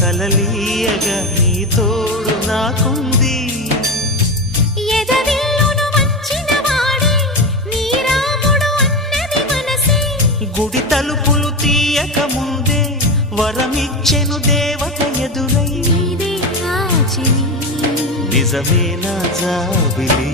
కలలీయగా నీ తోడు నాకుంది. గుడి తలుపులు తీయక ముందే వరమిచ్చెను దేవత ఎదురై, నిజమేనా జాబిలి.